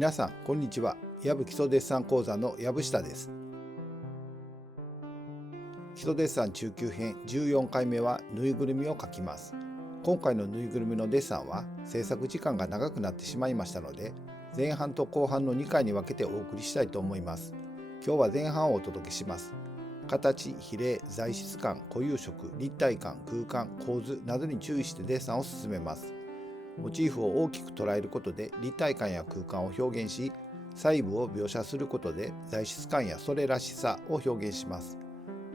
皆さんこんにちは。藪基礎デッサン講座の藪下です。基礎デッサン中級編14回目はぬいぐるみを描きます。今回のぬいぐるみのデッサンは制作時間が長くなってしまいましたので、前半と後半の2回に分けてお送りしたいと思います。今日は前半をお届けします。形、比例、材質感、固有色、立体感、空間、構図などに注意してデッサンを進めます。モチーフを大きく捉えることで立体感や空間を表現し、細部を描写することで材質感やそれらしさを表現します。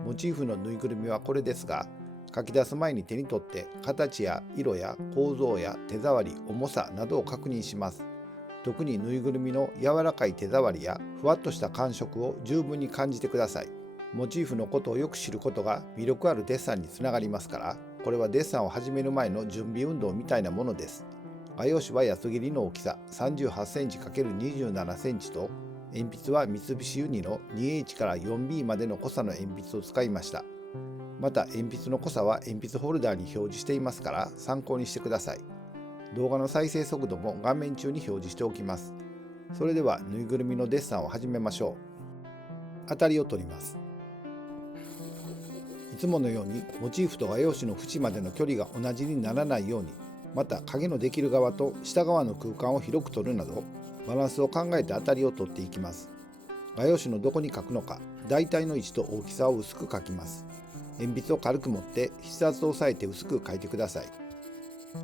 モチーフのぬいぐるみはこれですが、描き出す前に手に取って形や色や構造や手触り、重さなどを確認します。特にぬいぐるみの柔らかい手触りやふわっとした感触を十分に感じてください。モチーフのことをよく知ることが魅力あるデッサンにつながりますから、これはデッサンを始める前の準備運動みたいなものです。画用紙は八つ切りの大きさ 38cm×27cm と、鉛筆は三菱ユニの 2H から 4B までの濃さの鉛筆を使いました。また鉛筆の濃さは鉛筆ホルダーに表示していますから参考にしてください。動画の再生速度も画面中に表示しておきます。それではぬいぐるみのデッサンを始めましょう。当たりを取ります。いつものようにモチーフと画用紙の縁までの距離が同じにならないように、また影のできる側と下側の空間を広く取るなどバランスを考えて当たりを取っていきます。画用紙のどこに描くのか、大体の位置と大きさを薄く描きます。鉛筆を軽く持って筆圧を押さえて薄く描いてください。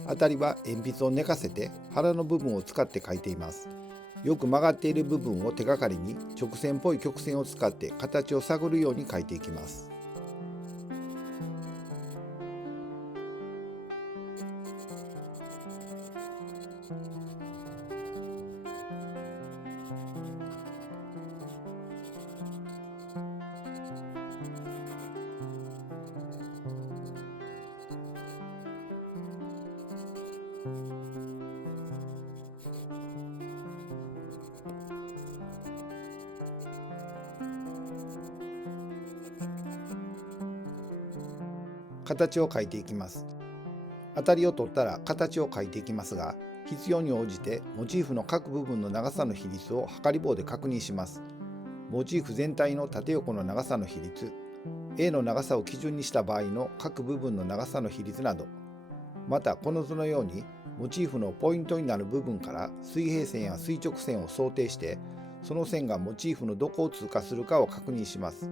当たりは鉛筆を寝かせて腹の部分を使って描いています。よく曲がっている部分を手がかりに直線っぽい曲線を使って形を探るように描いていきます。形を描いていきます。当たりを取ったら形を描いていきますが、必要に応じてモチーフの各部分の長さの比率を測り棒で確認します。モチーフ全体の縦横の長さの比率、A の長さを基準にした場合の各部分の長さの比率など、またこの図のようにモチーフのポイントになる部分から水平線や垂直線を想定して、その線がモチーフのどこを通過するかを確認します。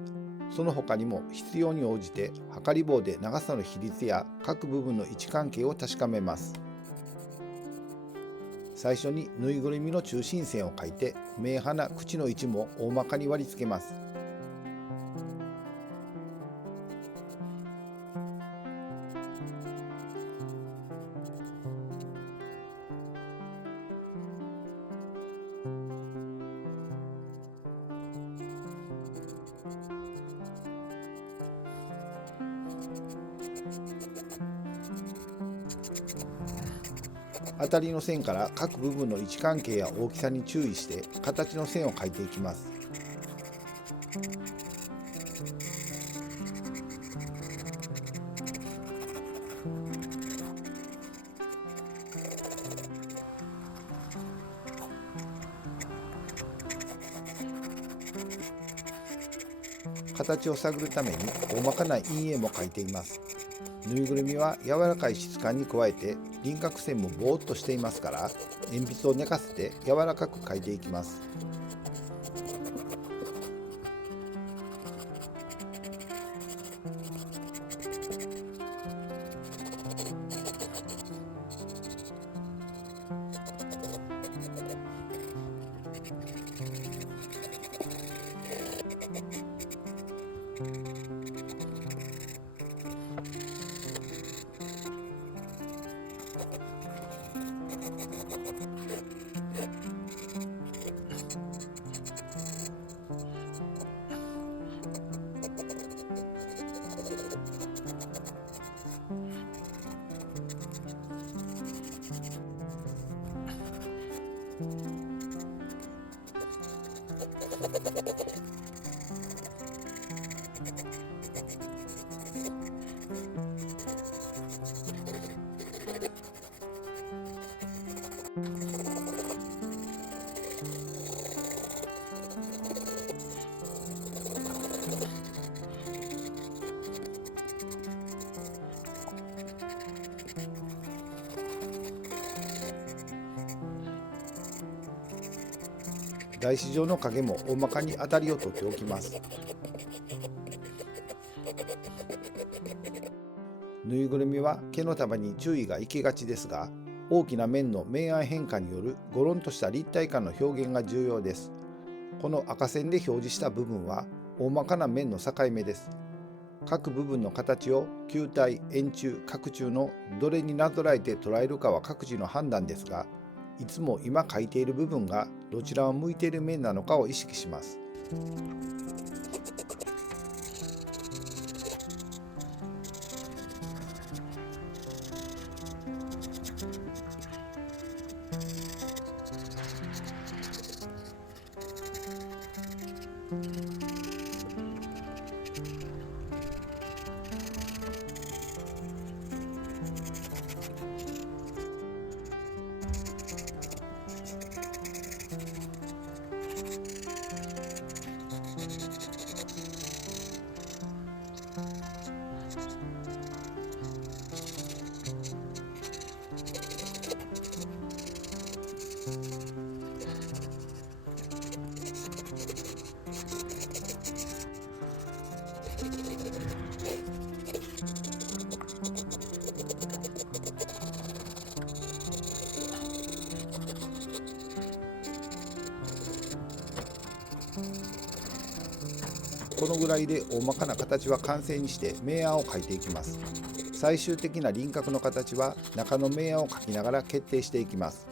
その他にも必要に応じて測り棒で長さの比率や各部分の位置関係を確かめます。最初にぬいぐるみの中心線を描いて、目鼻口の位置も大まかに割り付けます。当たりの線から各部分の位置関係や大きさに注意して形の線を描いていきます。形を探るために大まかな陰影も描いています。ぬいぐるみは柔らかい質感に加えて輪郭線もぼーっとしていますから、鉛筆を寝かせて柔らかく描いていきます。台紙状の影も大まかに当たりを取っておきます。ぬいぐるみは毛の束に注意がいきがちですが、大きな面の明暗変化によるゴロンとした立体感の表現が重要です。この赤線で表示した部分は大まかな面の境目です。各部分の形を球体、円柱、角柱のどれになぞらえて捉えるかは各自の判断ですが、いつも今描いている部分がどちらを向いている面なのかを意識します。このぐらいで大まかな形は完成にして明暗を描いていきます。最終的な輪郭の形は中の明暗を描きながら決定していきます。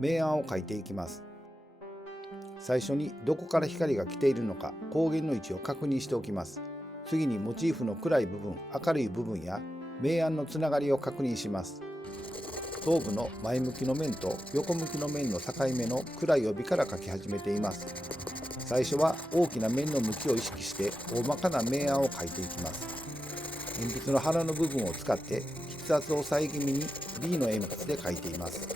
明暗を描いていきます。最初にどこから光が来ているのか光源の位置を確認しておきます。次にモチーフの暗い部分、明るい部分や明暗のつながりを確認します。頭部の前向きの面と横向きの面の境目の暗い帯から描き始めています。最初は大きな面の向きを意識して大まかな明暗を描いていきます。鉛筆の腹の部分を使って筆圧を抑え気味に B の鉛筆で描いています。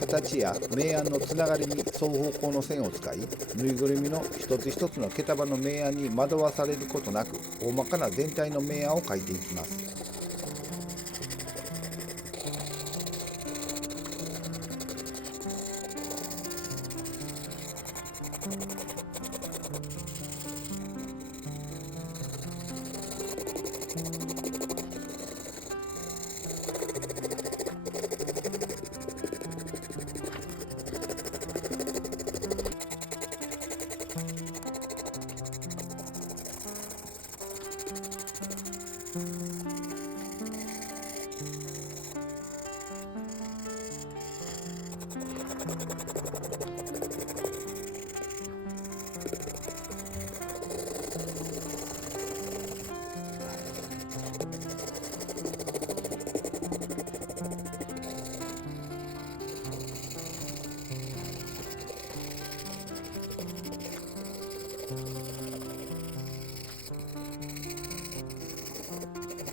形や明暗のつながりに双方向の線を使い、ぬいぐるみの一つ一つの毛束の明暗に惑わされることなく大まかな全体の明暗を描いていきます。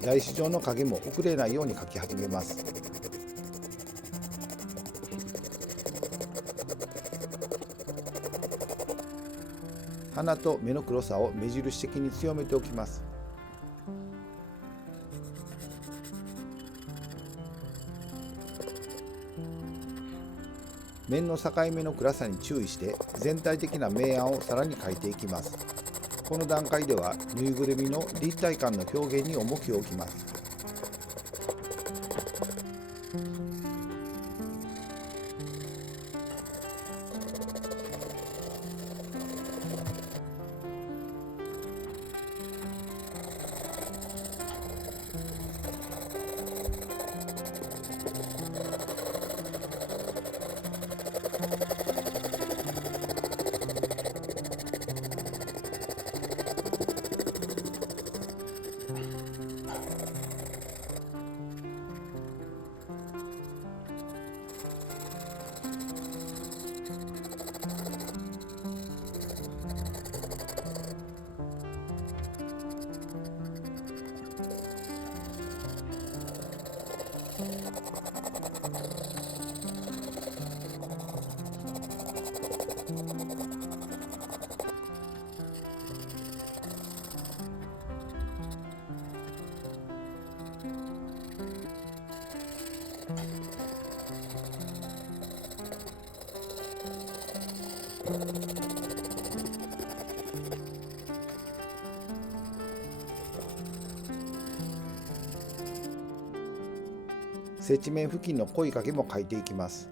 台紙状の影も遅れないように描き始めます。鼻と目の黒さを目印的に強めておきます。面の境目の暗さに注意して全体的な明暗をさらに描いていきます。この段階ではぬいぐるみの立体感の表現に重きを置きます。接地面付近の濃い影も描いていきます。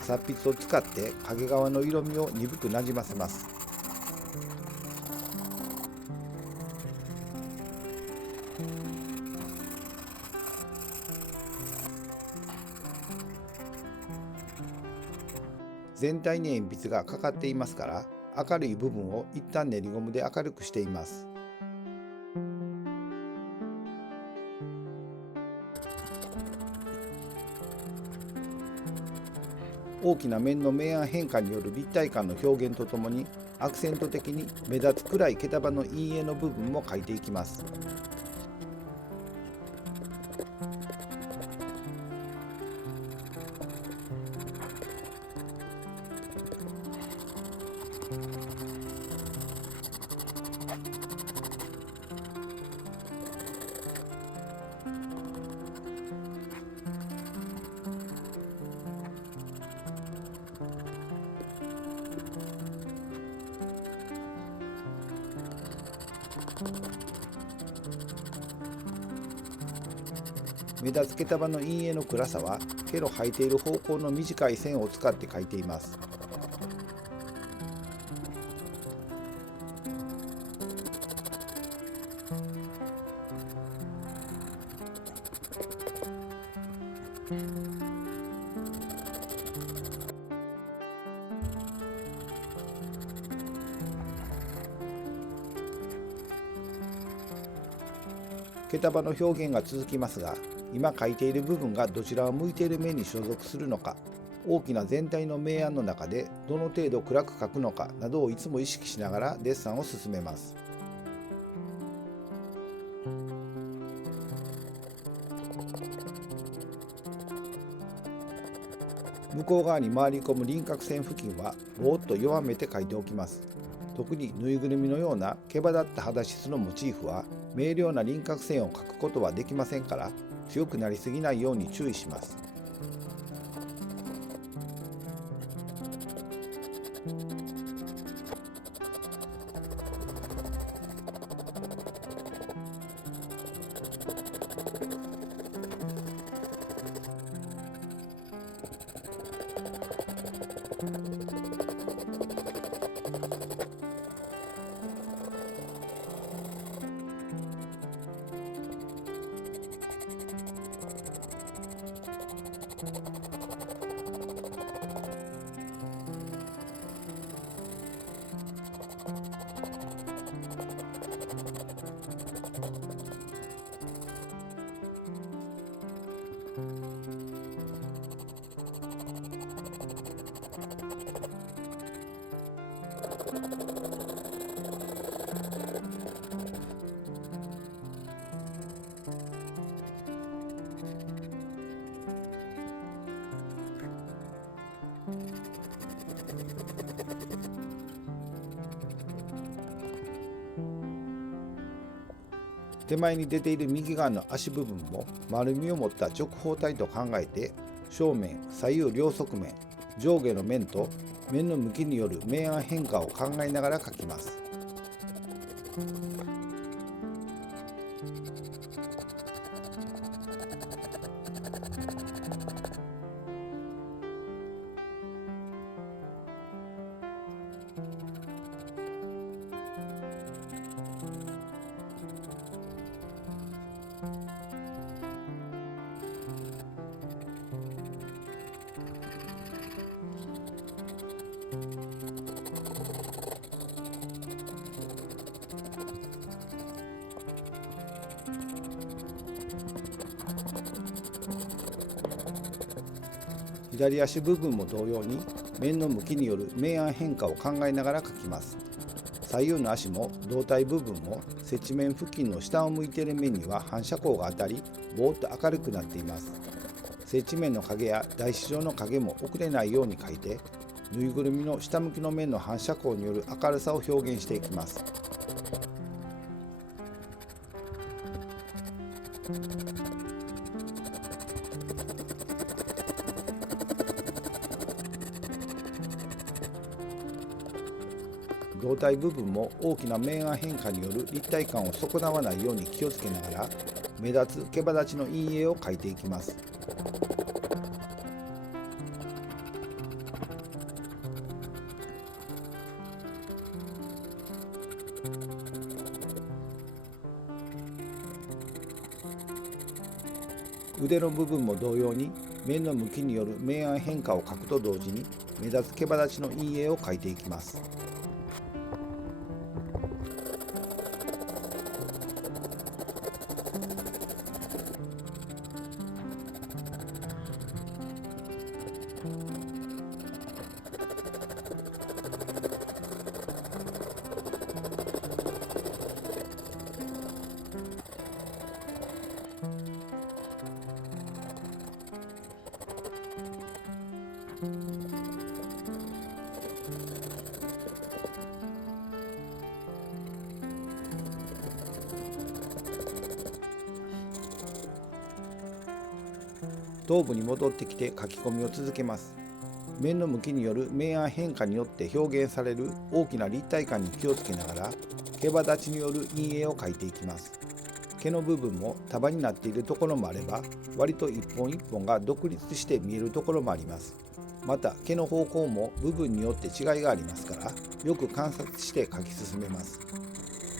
殺筆を使って影側の色味を鈍くなじませます。全体に鉛筆がかかっていますから、明るい部分を一旦練りゴムで明るくしています。大きな面の明暗変化による立体感の表現とともに、アクセント的に目立つ暗い毛束の陰影の部分も描いていきます。目立つ毛束の陰影の暗さは毛の生えている方向の短い線を使って描いています。毛束の表現が続きますが、今描いている部分がどちらを向いている面に所属するのか、大きな全体の明暗の中でどの程度暗く描くのかなどをいつも意識しながらデッサンを進めます。向こう側に回り込む輪郭線付近はぼーっと弱めて描いておきます。特にぬいぐるみのような毛羽立った肌質のモチーフは明瞭な輪郭線を描くことはできませんから、強くなりすぎないように注意します。手前に出ている右側の足部分も丸みを持った直方体と考えて、正面、左右両側面、上下の面と面の向きによる明暗変化を考えながら描きます。左足部分も同様に面の向きによる明暗変化を考えながら描きます。左右の足も胴体部分も接地面付近の下を向いている面には反射光が当たり、ぼーっと明るくなっています。接地面の影や台紙上の影も遅れないように描いて、ぬいぐるみの下向きの面の反射光による明るさを表現していきます。胴体部分も大きな明暗変化による立体感を損なわないように気をつけながら、目立つ毛羽立ちの陰影を描いていきます。腕の部分も同様に、面の向きによる明暗変化を描くと同時に、目立つ毛羽立ちの陰影を描いていきます。頭部に戻ってきて書き込みを続けます。面の向きによる明暗変化によって表現される大きな立体感に気をつけながら、毛羽立ちによる陰影を描いていきます。毛の部分も束になっているところもあれば、割と一本一本が独立して見えるところもあります。また毛の方向も部分によって違いがありますから、よく観察して描き進めます。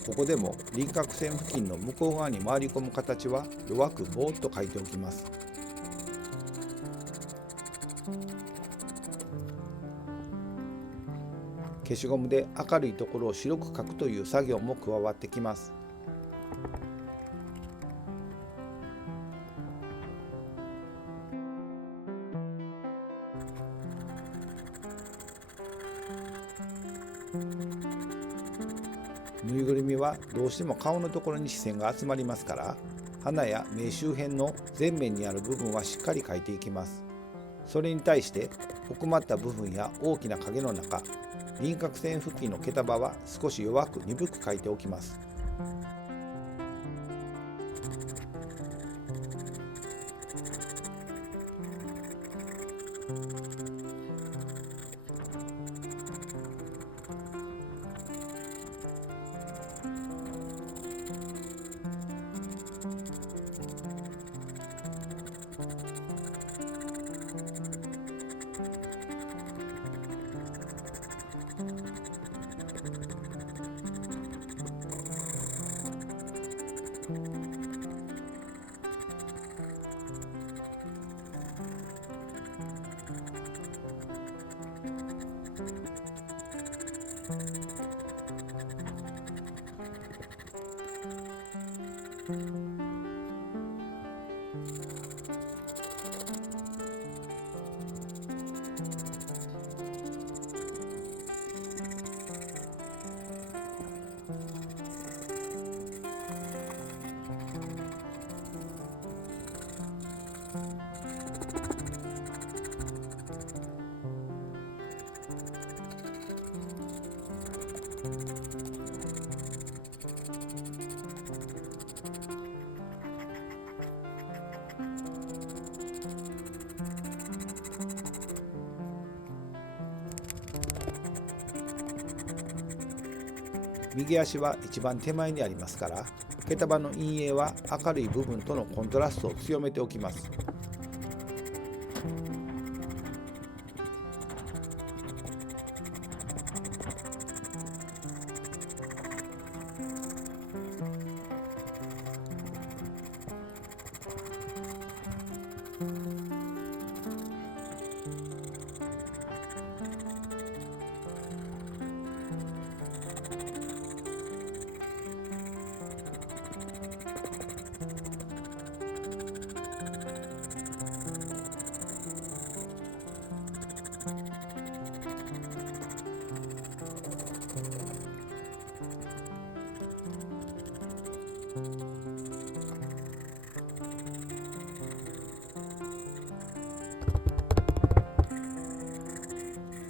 ここでも輪郭線付近の向こう側に回り込む形は弱くぼーっと描いておきます。消しゴムで明るいところを白く描くという作業も加わってきます。ぬいぐるみはどうしても顔のところに視線が集まりますから、鼻や目周辺の前面にある部分はしっかり描いていきます。それに対して奥まった部分や大きな影の中、輪郭線付近の毛束は少し弱く鈍く描いておきます。右足は一番手前にありますから、毛束の陰影は明るい部分とのコントラストを強めておきます。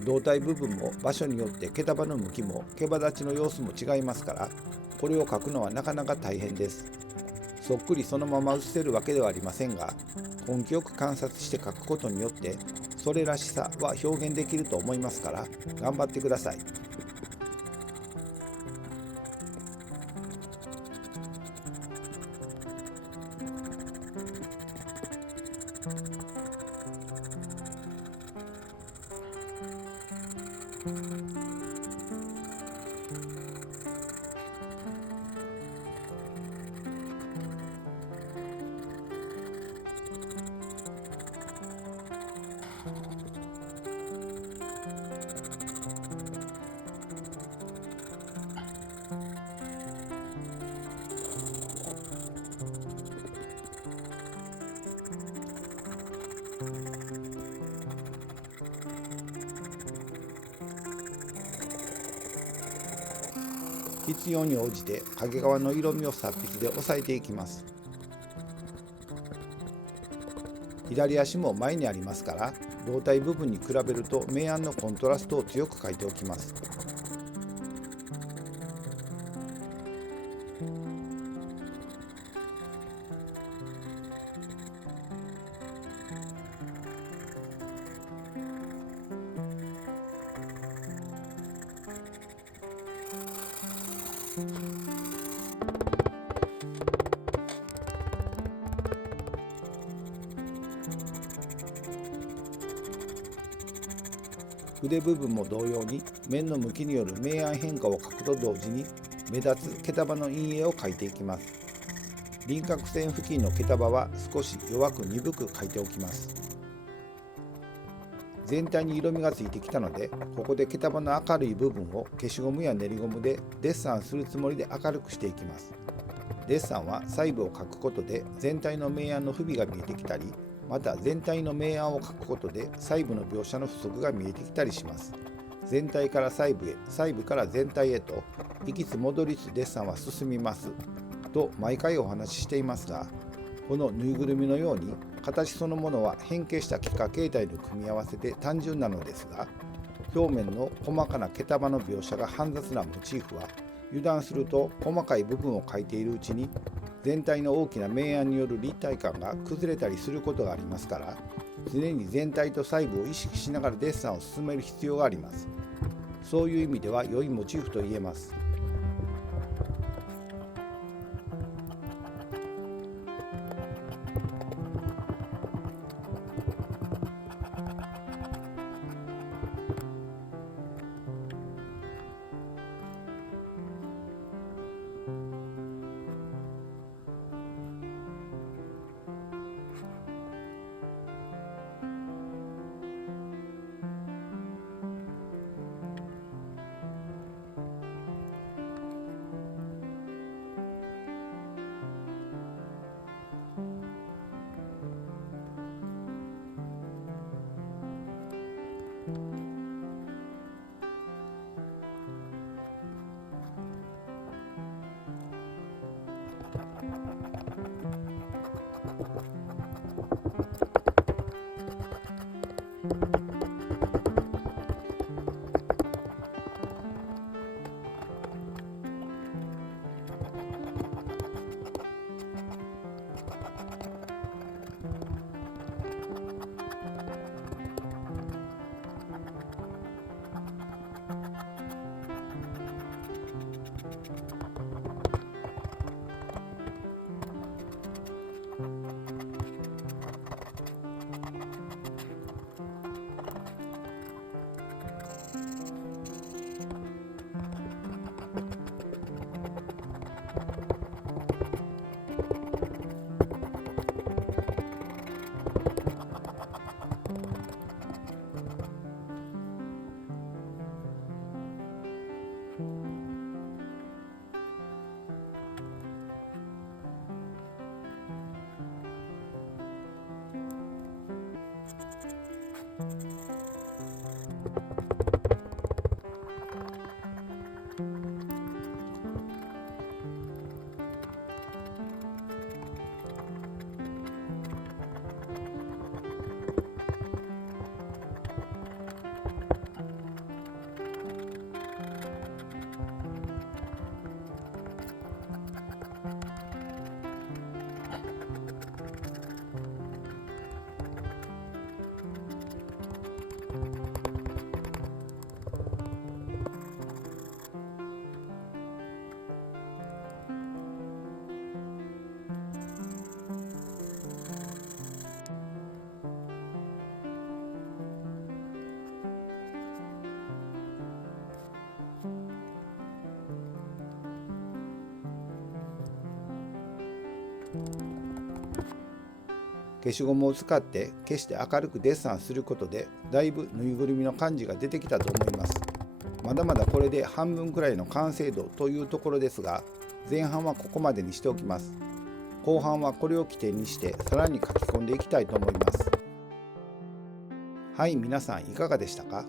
胴体部分も場所によって毛束の向きも毛羽立ちの様子も違いますから、これを描くのはなかなか大変です。そっくりそのまま写せるわけではありませんが、根気よく観察して描くことによってそれらしさは表現できると思いますから、頑張ってください。必要に応じて影側の色味を達筆で押さえていきます。左足も前にありますから、胴体部分に比べると明暗のコントラストを強く描いておきます。筆部分も同様に面の向きによる明暗変化を描くと同時に、目立つ毛束の陰影を描いていきます。輪郭線付近の毛束は少し弱く鈍く描いておきます。全体に色味がついてきたので、ここで毛束の明るい部分を消しゴムや練りゴムでデッサンするつもりで明るくしていきます。デッサンは細部を描くことで全体の明暗の不備が見えてきたり、また全体の明暗を描くことで細部の描写の不足が見えてきたりします。全体から細部へ、細部から全体へと行きつ戻りつデッサンは進みますと毎回お話ししていますが、このぬいぐるみのように形そのものは変形した幾何形態の組み合わせで単純なのですが、表面の細かな毛束の描写が煩雑なモチーフは油断すると細かい部分を描いているうちに全体の大きな明暗による立体感が崩れたりすることがありますから、常に全体と細部を意識しながらデッサンを進める必要があります。そういう意味では良いモチーフと言えます。消しゴムを使って決して明るくデッサンすることでだいぶぬいぐるみの感じが出てきたと思います。まだまだこれで半分くらいの完成度というところですが、前半はここまでにしておきます。後半はこれを起点にしてさらに書き込んでいきたいと思います。はい、皆さんいかがでしたか？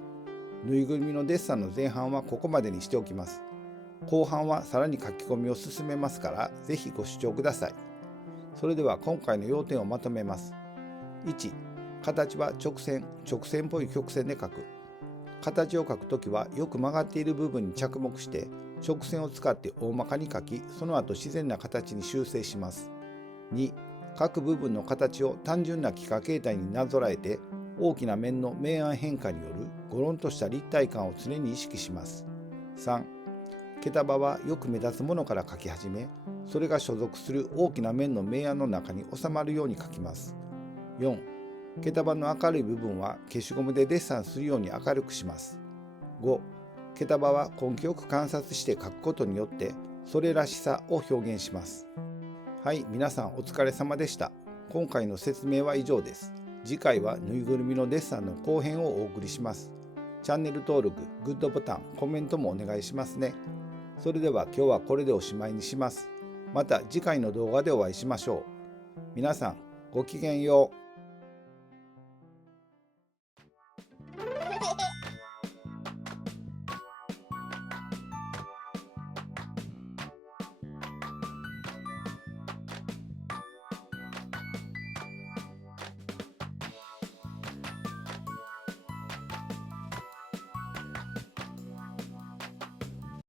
ぬいぐるみのデッサンの前半はここまでにしておきます。後半はさらに書き込みを進めますから、ぜひご視聴ください。それでは今回の要点をまとめます。1、形は直線っぽい曲線で描く。形を描くときはよく曲がっている部分に着目して直線を使って大まかに描き、その後自然な形に修正します。2、各部分の形を単純な幾何形態になぞらえて大きな面の明暗変化によるゴロンとした立体感を常に意識します。3、毛束はよく目立つものから描き始め、それが所属する大きな面の明暗の中に収まるように描きます。4、毛束の明るい部分は消しゴムでデッサンするように明るくします。5、毛束は根気よく観察して描くことによってそれらしさを表現します。はい、皆さんお疲れ様でした。今回の説明は以上です。次回はぬいぐるみのデッサンの後編をお送りします。チャンネル登録、グッドボタン、コメントもお願いしますね。それでは今日はこれでおしまいにします。また次回の動画でお会いしましょう。皆さんごきげんよう。